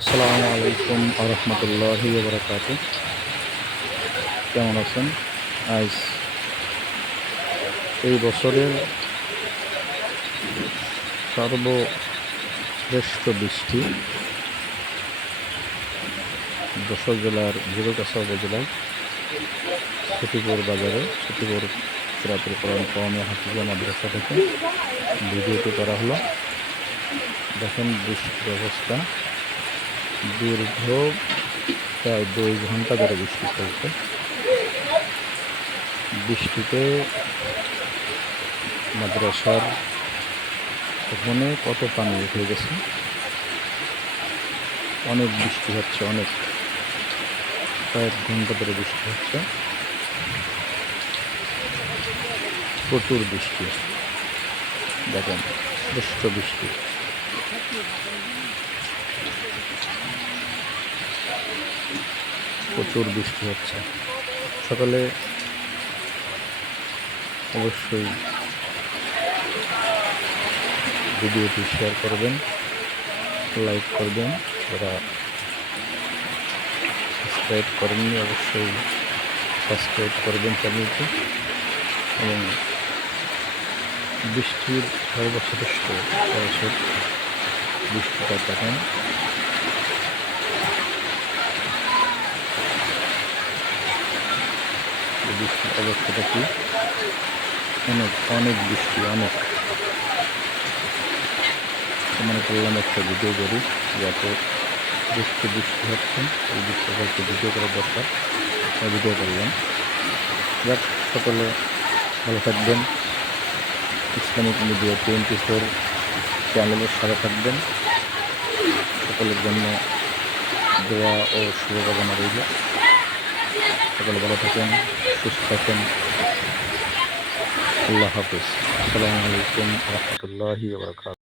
আসসালামু আলাইকুম আরহামতুল্লাহি ওবরাকাত। কেমন আছেন? আজ এই বছরের সর্বশ্রেষ্ঠ বৃষ্টি যশোর জেলার ঝিরুগাছা উপজেলার সতীপুর বাজারে সতীপুর সিরাতুল কোরআন কওমি হাফিজিয়া মাদ্রাসা থেকে ভিডিওটি করা হলো। দেখেন বৃষ্টির অবস্থা, দীর্ঘ প্রায় 2 ঘন্টা ধরে বৃষ্টি চলছে। বৃষ্টিতে মাদ্রাসার ওখানে কত পানি উঠে গেছে। অনেক বৃষ্টি হচ্ছে, অনেক কয়েক ঘন্টা ধরে বৃষ্টি হচ্ছে, প্রচুর বৃষ্টি। দেখেন শ্রেষ্ঠ বৃষ্টি, প্রচুর বৃষ্টি হচ্ছে। সকালে অবশ্যই ভিডিওটি শেয়ার করবেন, লাইক করবেন। যারা সাবস্ক্রাইব করেননি অবশ্যই সাবস্ক্রাইব করবেন চ্যানেলটি। এবং বৃষ্টির সর্বশ্রেষ্ঠ বৃষ্টিটা দেখেন। বৃষ্টির অবস্থাটা কি, অনেক অনেক বৃষ্টি, অনেক। মনে করলাম একটা ভিডিও করি, যাতে বৃষ্টি হচ্ছে, এই বৃষ্টি ভিডিও করার দরকার, ভিডিও করলাম। যাক, সকলে ভালো থাকবেন। ইসলামিক মিডিয়া 24 চ্যানেলের সাথে থাকবেন। সকলের জন্য দোয়া ও শুভকামনা রইল। সকলে ভালো থাকেন, সুস্থ থাকেন। আল্লাহ হাফিজ। আসসালামু আলাইকুম রহমতুল্লাহি ওয়া বারাকাতুহু।